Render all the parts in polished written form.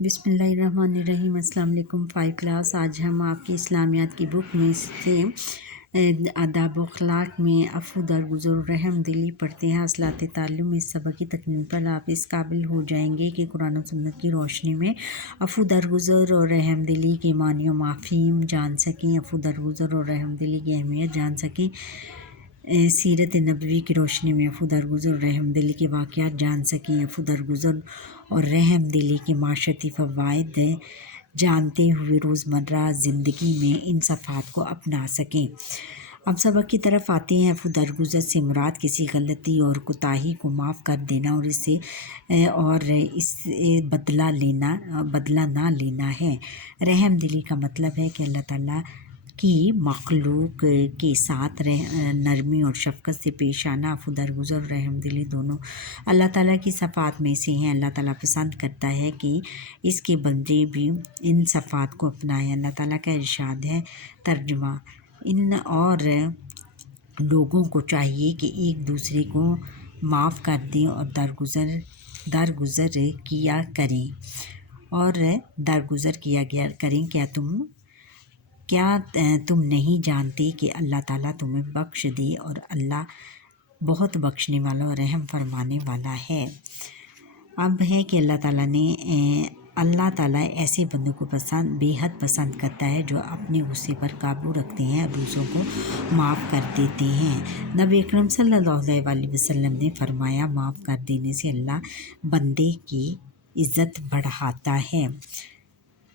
بسم اللہ الرحمن الرحیم۔ السلام علیکم 5 کلاس۔ آج ہم آپ کی اسلامیات کی بک میں سے آداب و اخلاق میں عفو درگزر رحم دلی پڑھتے ہیں۔ اصلاحات تعلم اس سبق کی تکمیل پر آپ اس قابل ہو جائیں گے کہ قرآن و سنت کی روشنی میں عفو درگزر اور رحم دلی کے معنی و مفاہیم جان سکیں، عفو درگزر اور رحم دلی کی اہمیت جان سکیں، سیرت نبوی کی روشنی میں عفو درگزر اور رحم دلی کے واقعات جان سکیں، عفو درگزر اور رحم دلی کے معاشرتی فوائد جانتے ہوئے روزمرہ زندگی میں ان صفات کو اپنا سکیں۔ اب سبق کی طرف آتے ہیں۔ عفو درگزر سے مراد کسی غلطی اور کوتاہی کو معاف کر دینا اور اس سے بدلہ نہ لینا ہے۔ رحم دلی کا مطلب ہے کہ اللہ تعالیٰ کی مخلوق کے ساتھ نرمی اور شفقت سے پیش آنا۔ عفو درگزر اور رحم دلی دونوں اللہ تعالیٰ کی صفات میں سے ہیں۔ اللہ تعالیٰ پسند کرتا ہے کہ اس کے بندے بھی ان صفات کو اپنائیں۔ اللہ تعالیٰ کا ارشاد ہے، ترجمہ: ان اور لوگوں کو چاہیے کہ ایک دوسرے کو معاف کر دیں اور درگزر کیا کریں۔ کیا تم نہیں جانتے کہ اللہ تعالیٰ تمہیں بخش دے اور اللہ بہت بخشنے والا اور رحم فرمانے والا ہے۔ اب ہے کہ اللہ تعالیٰ ایسے بندوں کو بے حد پسند کرتا ہے جو اپنے غصے پر قابو رکھتے ہیں اور دوسروں کو معاف کر دیتے ہیں۔ نبی اکرم صلی اللہ علیہ وسلم نے فرمایا، معاف کر دینے سے اللہ بندے کی عزت بڑھاتا ہے۔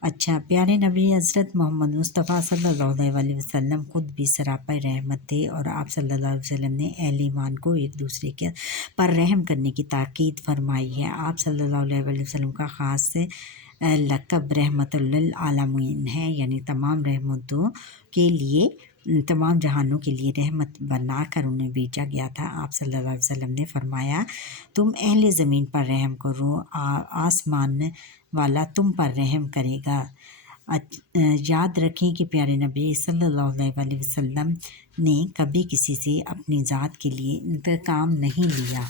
اچھا، پیارے نبی حضرت محمد مصطفیٰ صلی اللہ علیہ وسلم خود بھی سراپا رحمت تھے اور آپ صلی اللہ علیہ وسلم نے اہل ایمان کو ایک دوسرے کے پر رحم کرنے کی تاکید فرمائی ہے۔ آپ صلی اللہ علیہ وسلم کا خاص لقب رحمت للعالمین ہے، یعنی تمام رحمتوں کے لیے، تمام جہانوں کے لیے رحمت بنا کر انہیں بھیجا گیا تھا۔ آپ صلی اللہ علیہ وسلم نے فرمایا، تم اہل زمین پر رحم کرو، آسمان والا تم پر رحم کرے گا۔ یاد رکھیں کہ پیارے نبی صلی اللہ علیہ وسلم نے کبھی کسی سے اپنی ذات کے لیے انتقام نہیں لیا۔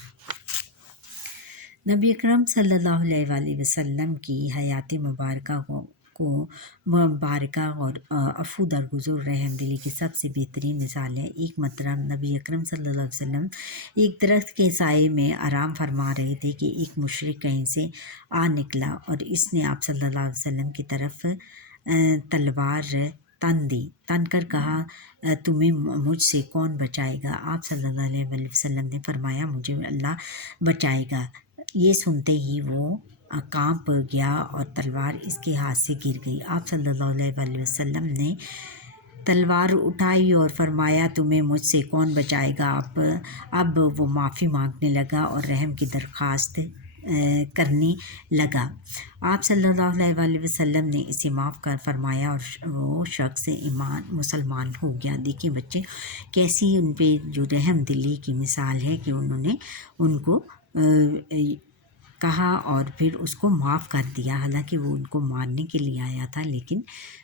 نبی اکرم صلی اللہ علیہ وسلم کی حیات مبارکہ اور عفو درگزر رحم دلی کی سب سے بہترین مثال ہے۔ ایک مرتبہ نبی اکرم صلی اللہ علیہ وسلم ایک درخت کے سائے میں آرام فرما رہے تھے کہ ایک مشرک کہیں سے آ نکلا اور اس نے آپ صلی اللہ علیہ وسلم کی طرف تلوار تن کر کہا، تمہیں مجھ سے کون بچائے گا؟ آپ صلی اللہ علیہ وسلم نے فرمایا، مجھے اللہ بچائے گا۔ یہ سنتے ہی وہ کانپ گیا اور تلوار اس کے ہاتھ سے گر گئی۔ آپ صلی اللہ علیہ وسلم نے تلوار اٹھائی اور فرمایا، تمہیں مجھ سے کون بچائے گا؟ اب وہ معافی مانگنے لگا اور رحم کی درخواست کرنے لگا۔ آپ صلی اللہ علیہ وسلم نے اسے معاف فرمایا اور وہ شخص مسلمان ہو گیا۔ دیکھیں بچے، کیسی ان پہ جو رحم دلی کی مثال ہے کہ انہوں نے ان کو کہا اور پھر اس کو معاف کر دیا، حالانکہ وہ ان کو مارنے کے لیے آیا تھا، لیکن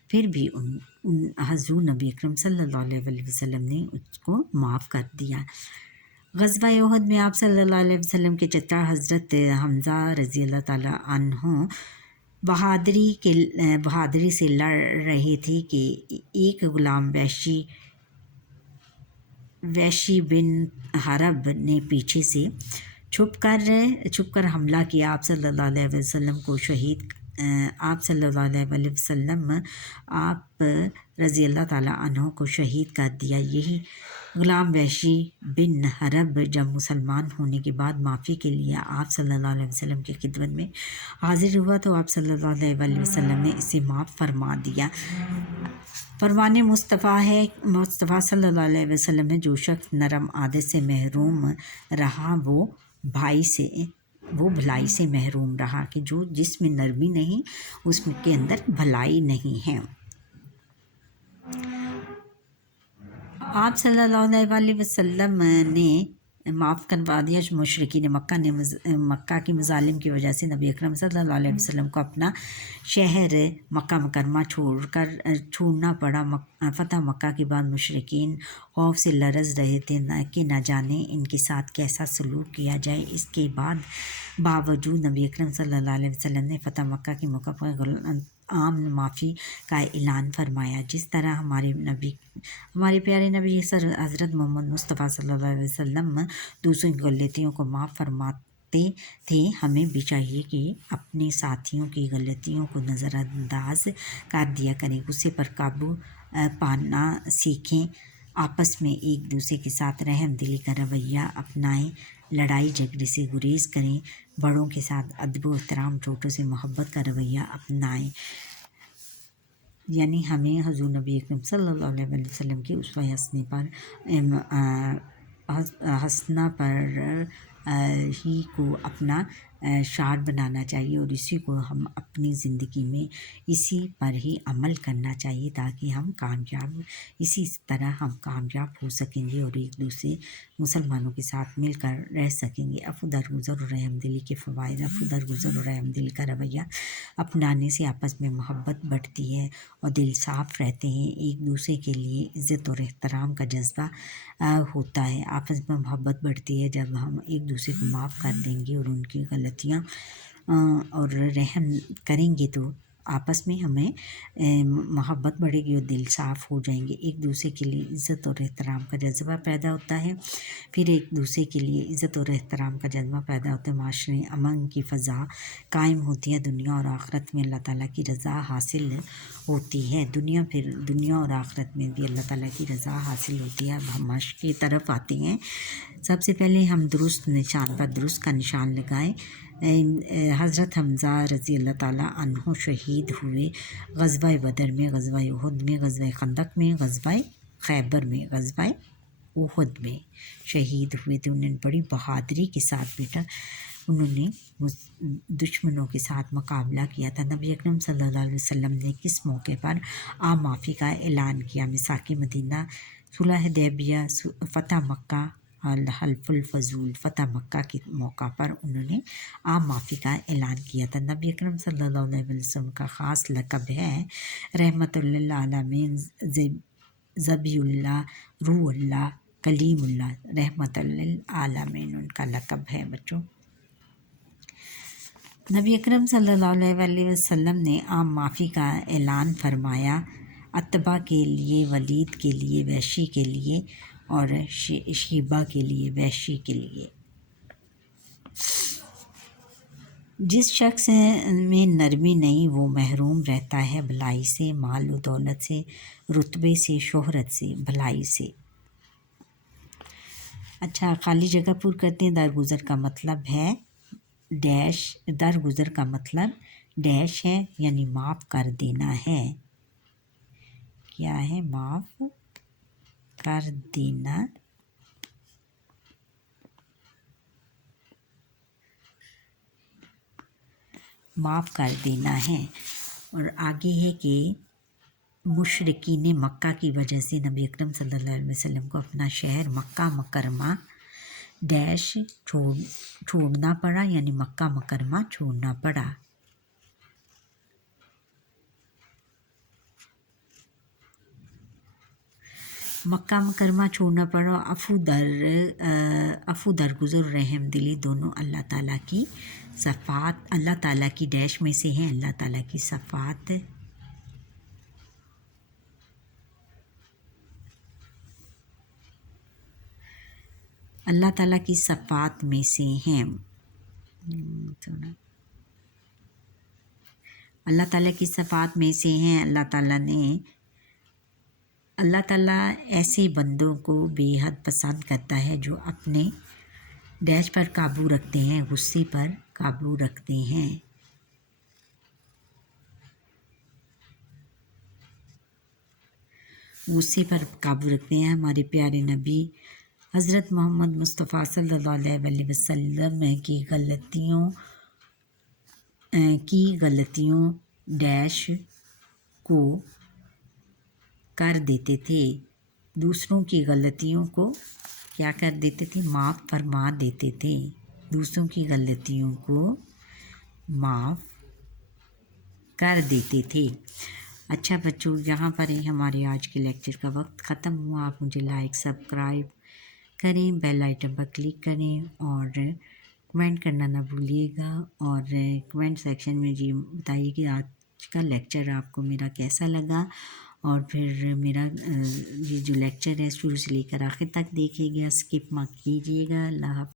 پھر بھی حضور نبی اکرم صلی اللہ علیہ وسلم نے اس کو معاف کر دیا۔ غزوہ احد میں آپ صلی اللہ علیہ وسلم کے چچا حضرت حمزہ رضی اللہ تعالیٰ عنہ بہادری سے لڑ رہے تھے کہ ایک غلام وحشی بن حرب نے پیچھے سے چھپ کر حملہ کیا۔ آپ صلی اللہ علیہ وسلم آپ رضی اللہ تعالیٰ عنہ کو شہید کر دیا۔ یہی غلام وحشی بن حرب جب مسلمان ہونے کے بعد معافی کے لیے آپ صلی اللہ علیہ وسلم کی خدمت میں حاضر ہوا تو آپ صلی اللہ علیہ وسلم نے اسے معاف فرما دیا۔ فرمان مصطفیٰ صلی اللہ علیہ وسلم نے، جو شخص نرم عادت سے محروم رہا وہ بھلائی سے محروم رہا، کہ جس میں نرمی نہیں اس کے اندر بھلائی نہیں ہے۔ آپ صلی اللہ علیہ وسلم نے معاف کروا دیا۔ مشرکین مکہ کے مظالم کی وجہ سے نبی اکرم صلی اللہ علیہ وسلم کو اپنا شہر مکہ مکرمہ چھوڑنا پڑا۔ فتح مکہ کے بعد مشرکین خوف سے لرز رہے تھے کہ نہ جانے ان کے ساتھ کیسا سلوک کیا جائے۔ اس کے باوجود نبی اکرم صلی اللہ علیہ وسلم نے فتح مکہ کے موقع پر عام معافی کا اعلان فرمایا۔ جس طرح ہمارے پیارے نبی حضرت محمد مصطفیٰ صلی اللہ علیہ وسلم دوسروں کی غلطیوں کو معاف فرماتے تھے، ہمیں بھی چاہیے کہ اپنے ساتھیوں کی غلطیوں کو نظر انداز کر دیا کریں، غصے پر قابو پانا سیکھیں، آپس میں ایک دوسرے کے ساتھ رحم دلی کا رویہ اپنائیں، لڑائی جھگڑے سے گریز کریں، بڑوں کے ساتھ ادب و احترام، چھوٹوں سے محبت کا رویہ اپنائیں۔ یعنی ہمیں حضور نبی اکرم صلی اللہ علیہ وسلم کے اسوہ حسنہ پر ہی کو اپنا شعار بنانا چاہیے، اور اسی کو ہم اپنی زندگی میں اسی پر ہی عمل کرنا چاہیے تاکہ ہم اسی طرح ہم کامیاب ہو سکیں گے اور ایک دوسرے مسلمانوں کے ساتھ مل کر رہ سکیں گے۔ عفو درگزر و رحم دلی کے فوائد۔ عفو درگزر و رحم دلی کا رویہ اپنانے سے آپس میں محبت بڑھتی ہے اور دل صاف رہتے ہیں، ایک دوسرے کے لیے عزت اور احترام کا جذبہ ہوتا ہے، آپس میں محبت بڑھتی ہے جب ہم ایک دوسرے کو معاف کر دیں گے اور ان کی غلطیاں اور رحم کریں گے تو آپس میں ہمیں محبت بڑھے گی اور دل صاف ہو جائیں گے، ایک دوسرے کے لیے عزت اور احترام کا جذبہ پیدا ہوتا ہے، پھر ایک دوسرے کے لیے عزت اور احترام کا جذبہ پیدا ہوتا ہے، معاشرے امن کی فضا قائم ہوتی ہے، دنیا اور آخرت میں اللہ تعالیٰ کی رضا حاصل ہوتی ہے، دنیا اور آخرت میں بھی اللہ تعالیٰ کی رضا حاصل ہوتی ہے۔ اب ہم مشق کی طرف آتے ہیں۔ سب سے پہلے ہم درست نشان پر درست کا نشان لگائیں۔ حضرت حمزہ رضی اللہ تعالیٰ عنہ شہید ہوئے غزوہ بدر میں، غزوہ احد میں، غزوہ خندق میں، غزوہ خیبر میں، غزوہ احد میں شہید ہوئے تھے۔ انہوں نے بڑی بہادری کے ساتھ انہوں نے دشمنوں کے ساتھ مقابلہ کیا تھا۔ نبی اکرم صلی اللہ علیہ وسلم نے کس موقع پر عام معافی کا اعلان کیا؟ میثاق مدینہ، صلح حدیبیہ، فتح مکہ، الحلف الفضول۔ فتح مکہ کے موقع پر انہوں نے عام معافی کا اعلان کیا تھا۔ نبی اکرم صلی اللہ علیہ وسلم کا خاص لقب ہے رحمت للعالمین، ذبی اللہ، روح اللہ، کلیم اللہ، رحمت للعالمین ان کا لقب ہے بچوں۔ نبی اکرم صلی اللہ علیہ وسلم نے عام معافی کا اعلان فرمایا، عتبہ کے لیے، ولید کے لیے، وحشی کے لیے اور شیبہ کے لیے، وحشی کے لیے۔ جس شخص میں نرمی نہیں وہ محروم رہتا ہے بھلائی سے، مال و دولت سے، رتبے سے، شہرت سے، بھلائی سے۔ اچھا، خالی جگہ پر کرتے ہیں۔ درگزر کا مطلب ہے ڈیش، درگزر کا مطلب ڈیش ہے، یعنی معاف کر دینا ہے۔ کیا ہے؟ معاف کر دینا۔ معاف کر دینا ہے۔ اور آگے ہے کہ مشرکین مکہ کی وجہ سے نبی اکرم صلی اللہ علیہ وسلم کو اپنا شہر مکہ مکرمہ ڈیش چھوڑنا پڑا، یعنی مکہ مکرمہ چھوڑنا پڑا۔ مکہ مکرمہ چھوڑنا پڑا۔ عفو درگزر و رحم دلی دونوں اللہ تعالیٰ کی صفات، اللہ تعالیٰ کی ڈیش میں سے ہیں، اللہ تعالیٰ کی صفات۔ اللہ تعالیٰ کی صفات میں سے ہیں۔ اللہ تعالیٰ کی صفات میں سے ہیں۔ اللہ تعالیٰ ایسے بندوں کو بے حد پسند کرتا ہے جو اپنے ڈیش پر قابو رکھتے ہیں، غصے پر قابو رکھتے ہیں۔ غصے پر قابو رکھتے ہیں۔ ہمارے پیارے نبی حضرت محمد مصطفیٰ صلی اللہ علیہ وسلم کی غلطیوں ڈیش کو کر دیتے تھے، دوسروں کی غلطیوں کو کیا کر دیتے تھے؟ معاف فرما دیتے تھے، دوسروں کی غلطیوں کو معاف کر دیتے تھے۔ اچھا بچوں، یہاں پر ہی ہمارے آج کے لیکچر کا وقت ختم ہوا. آپ مجھے لائک سبسکرائب کریں، بیل آئٹم پر کلک کریں اور کمنٹ کرنا نہ بھولیے گا. اور کمنٹ سیکشن میں جی بتائیے کہ آج کا لیکچر آپ کو میرا کیسا لگا، اور پھر میرا یہ جو لیکچر ہے شروع سے لے کر آخر تک دیکھیے گا، اسکپ مت کیجیے گا. اللہ حافظ.